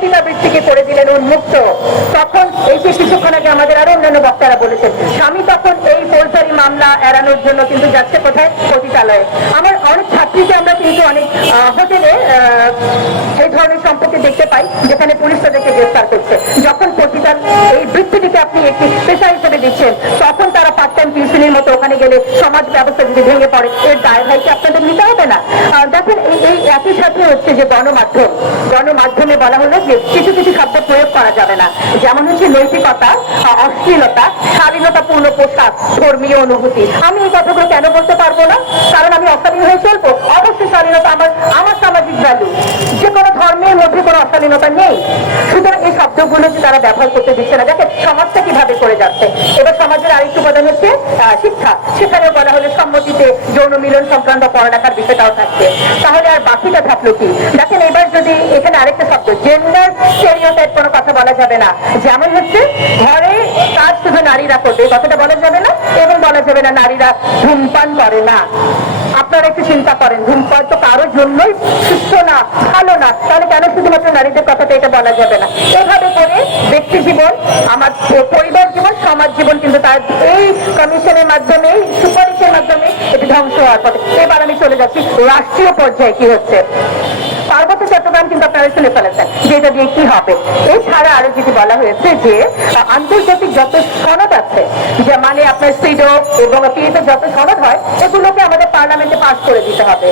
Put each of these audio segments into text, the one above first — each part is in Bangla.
পতিতাবৃত্তিকে করে দিলেন উন্মুক্ত। তখন এই যে কিছুক্ষণ আগে আমাদের আরো অন্যান্য বক্তারা বলেছেন, স্বামী তখন এই ফৌজদারি মামলা এড়ানোর জন্য কিন্তু যাচ্ছে কোথায়? পতিতালয়ে। আমার অনেক ছাত্রীকে আমরা কিন্তু অনেক হোটেলে এই ধরনের সম্পর্কে দেখতে পাই, যেখানে পুলিশ তাদেরকে গ্রেফতার করছে। যখন পতিতার এই বৃত্তিটিকে আপনি একটি পেশা হিসেবে দিচ্ছেন, তখন তারা পার্ট টাইম টিউশনের মতো ওখানে গেলে সমাজ ব্যবস্থা যদি ভেঙে পড়ে, এর দায় ভাইকে আপনাদের নিতে হবে না? দেখেন, এই একই সাথে হচ্ছে যে গণমাধ্যমে বলা হলো যে কিছু কিছু শব্দ প্রয়োগ করা যাবে না, যেমন হচ্ছে নৈতিকতা, অশ্লীলতা, শালীনতাপূর্ণ পোশাক, ধর্মীয় অনুভূতি। আমি এই কথাগুলো কেন বলতে পারবো না? কারণ আমি অশালীন হয়ে চলবো? অবশ্যই শালীনতা আমার সামাজিক ভ্যালু, যে কোনো ধর্মের মধ্যে কোনো অশালীনতা নেই। সুতরাং এই শব্দগুলো যে তারা ব্যবহার করতে দিচ্ছে না, দেখেন সমাজটা কিভাবে করে যাচ্ছে। এবার সমাজের আরেকটু উপাদান হচ্ছে শিক্ষা। সেখানেও বলা হলো সম্মতিতে যৌন মিলন সংক্রান্ত পড়ালেখার বিষয়টাও থাকছে। তাহলে আর বাকিটা থাকলো কি? দেখেন, এবার যদি এখানে আরেকটা শব্দ জেন্ডার স্টেরিওটাইপ কোনো কথা বলা যাবে না, যেমন হচ্ছে ঘরে কাজ শুধু নারীরা করবে, কথাটা বলা যাবে না। এবং বলা যাবে না নারীরা ধূমপান করে না। আপনারা একটু চিন্তা করেন, ধূমপান তো কারোর জন্যই সুস্থ না, ভালো না, তাহলে কেন শুধুমাত্র নারীদের কথাটা এটা বলা যাবে না? এভাবে করে ব্যক্তি জীবন, আমার পরিবার জীবন, সমাজ জীবন কিন্তু তার এই কমিশনের মাধ্যমে, সুপারিশের মাধ্যমে এটি ধ্বংস হওয়ার পথে। এবার আমি চলে যাচ্ছি রাষ্ট্রীয় পর্যায়ে কি হচ্ছে। পার্বত্য চট্টগ্রাম কিন্তু আপনারা শুনে ফেলেছেন যে এটা দিয়ে কি হবে। এছাড়া আরো যেটি বলা হয়েছে যে আন্তর্জাতিক যত সনদ আছে, যে মানে আপনার সিডো এবং পিএতে যত সনদ হয়, এগুলোকে আমাদের পার্লামেন্টে পাস করে দিতে হবে।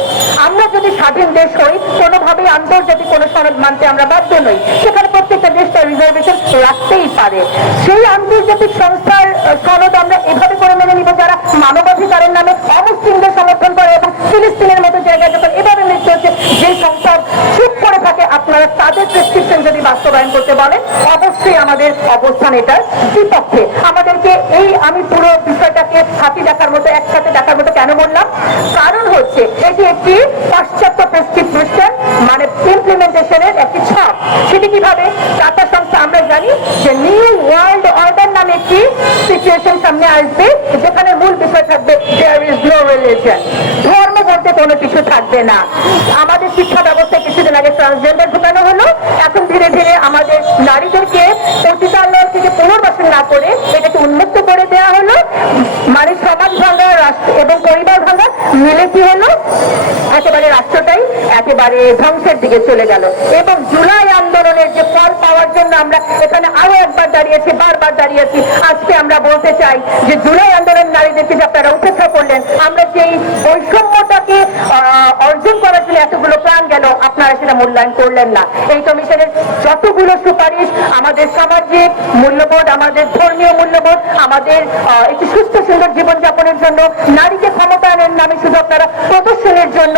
আমরা যদি স্বাধীন দেশ হই, কোনোভাবেই আন্তর্জাতিক কোনো সনদ মানতে আমরা বাধ্য নই। সেখানে প্রত্যেকটা দেশ তার রিজার্ভেশন রাখতেই পারে। সেই আন্তর্জাতিক সংস্থার সনদ আমরা এভাবে করে মেনে নিব যারা মানবাধিকারের নামে অমুসলিমদের সমর্থন করে এবং ফিলিস্তিনের মতো জায়গায় যখন এভাবে মৃত্যু হচ্ছে, যে সংস্থা চুপ করে থাকে, আপনারা তাদের প্রেসক্রিপশন যদি বাস্তবায়ন করতে বলেন, অবশ্যই আমাদের অবস্থান এটার বিপক্ষে। আমাদেরকে আমি পুরো বিষয়টাকে হাতি দেখার মতো, একসাথে দেখার মতো কেন বললাম? কারণ হচ্ছে এটি একটি পাশ্চাত্য প্রেসক্রিপশন, মানে ইমপ্লিমেন্টেশনের একটি ছক। সেটি কিভাবে? টাটা সংস্থা, আমরা জানি যে নিউ ওয়ার্ল্ড অর্ডার নামে একটি সিচুয়েশন সামনে আসবে, যেখানে মূল বিষয় থাকবে দেয়ার ইজ নো রিলিজিয়ন, ধর্ম বলতে কোনো কিছু থাকবে না। আমাদের শিক্ষা ব্যবস্থায় কিছুদিন আগে ট্রান্সজেন্ডার ঢুকানো হলো, এখন ধীরে ধীরে আমাদের নারীদেরকে পতিতালয় থেকে পুনর্বাসন না করে এটাকে উন্মুক্ত করে দেওয়া হলো। মানে সমাজ ভাঙা এবং পরিবার ভাঙা মিলে কি হলো? একেবারে রাষ্ট্রটাই একেবারে ধ্বংসের দিকে চলে গেল। এবং জুলাই আন্দোলনের যে ফল পাওয়ার জন্য আমরা এখানে আরো একবার দাঁড়িয়েছি, বারবার দাঁড়িয়েছি। আজকে আমরা বলতে চাই যে জুলাই আন্দোলন নারীদেরকে যে আপনারা উপেক্ষা করলেন, আমরা যেই বৈষম্যটাকে অর্জন করার জন্য এতগুলো প্রাণ গেল, আপনারা সেটা মূল্যায়ন করলেন না। এই কমিশনের যতগুলো সুপারিশ আমাদের সামাজিক মূল্যবোধ, আমাদের ধর্মীয় মূল্যবোধ, আমাদের একটি সুস্থ সুন্দর জীবনযাপনের জন্য, নারীকে ক্ষমতায়নের নামে শুধু আপনারা প্রদর্শনের জন্য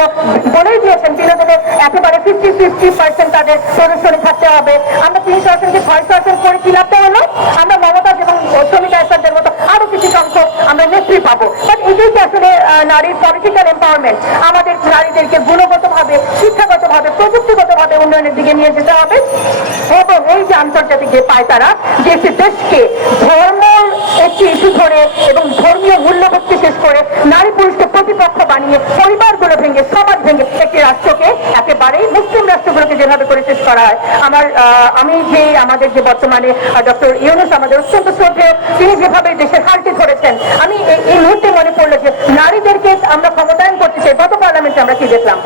বলেই দিয়েছেন বিনোদনে একেবারে 50-50% তাদের প্রদর্শনী থাকতে হবে। আমরা 3% 6% করে কি লাভটা হলো? আমরা মমতা এবং শ্রমিক আয়সাদের মতো আরো কিছু সংখ্যক আমরা নেত্রী পাবো। বাট এটাই কি আসলে নারীর পলিটিক্যাল এম্পাওয়ারমেন্ট? আমাদের নারীদেরকে গুণগতভাবে, শিক্ষাগতভাবে, প্রযুক্তিগতভাবে উন্নয়নের দিকে নিয়ে যেতে হবে। এবং এই যে আন্তর্জাতিক যে পায় তারা, যে দেশকে ধর্ম একটি ইস্যু ধরে এবং ধর্মীয় মূল্যবোধকে শেষ করে নারী পুরুষকে প্রতিপক্ষ বানিয়ে, পরিবারগুলো ভেঙে, সমাজ ভেঙে একটি রাষ্ট্রকে একেবারেই মুসলিম রাষ্ট্রগুলোকে যেভাবে করে শেষ করা হয়। আমি যে আমাদের যে বর্তমানে ডক্টর ইউনূস আমাদের অত্যন্ত শ্রদ্ধেয়, তিনি যেভাবে দেশের হালটি ধরেছেন, আমি এই মুহূর্তে মনে পড়লো যে নারীদেরকে আমরা ক্ষমতায়ন করতে চাই। গত পার্লামেন্টে আমরা কি দেখলাম?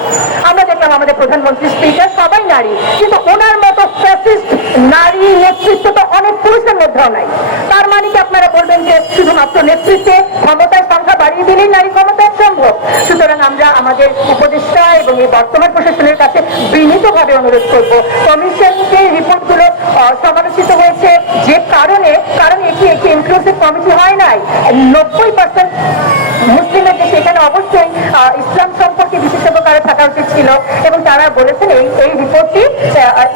আমরা দেখলাম আমাদের প্রধানমন্ত্রী, স্পিকার সবাই নারী, কিন্তু ওনার মতো ফ্যাসিস্ট নারী নেতৃত্ব তো অনেক পুরুষের মধ্যেও নাই। তার মানে কি আপনারা বলবেন যে শুধুমাত্র নেতৃত্বে ক্ষমতার সংখ্যা বাড়িয়ে দিলেই নারী ক্ষমতায় সম্ভব? সুতরাং আমরা আমাদের উপদেষ্টা এবং এই বর্তমান প্রশাসনের কাছে বিনীতভাবে অনুরোধ করব, কমিশনকে রিপোর্টগুলো সমালোচিত হয়েছে যে কারণ এটি একটি ইনক্লুসিভ কমিটি হয় নাই। 90% মুসলিমের দেশে, এখানে অবশ্যই ইসলাম সম্পর্কে বিশেষজ্ঞ কারো থাকা উচিত ছিল, এবং তারা বলেছেন এই রিপোর্টটি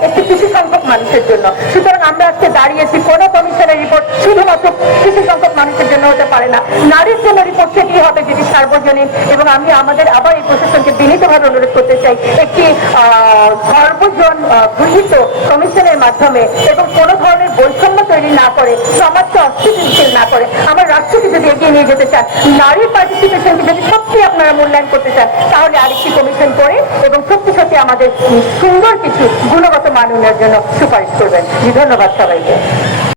একটি কিছু সংখ্যক মানুষের জন্য। সুতরাং আমরা আজকে দাঁড়িয়েছি, কোন কমিশনের রিপোর্ট শুধুমাত্র কিছু সংখ্যক মানুষের জন্য হতে পারে না, নারীর জন্য রিপোর্ট সেটি হবে যেটি সার্বজনীন। এবং আমি আমাদের আবার এই প্রশাসনকে বিনীতভাবে অনুরোধ করতে চাই, একটি সর্বজন গৃহীত কমিশনের মাধ্যমে এবং কোনো ধরনের বৈষম্য তৈরি না করে সমাজকে অস্থিতিশীল না করে আমার রাষ্ট্রকে যদি এগিয়ে নিয়ে যেতে চান, নারীর পার্টিসিপেশনকে যদি সত্যি আপনারা মূল্যায়ন করতে চান, তাহলে আরেকটি কমিশন করে এবং সত্যি সত্যি আমাদের সুন্দর কিছু গুণগত মান উন্নয়নের জন্য সুপারিশ করবেন। ধন্যবাদ সবাইকে।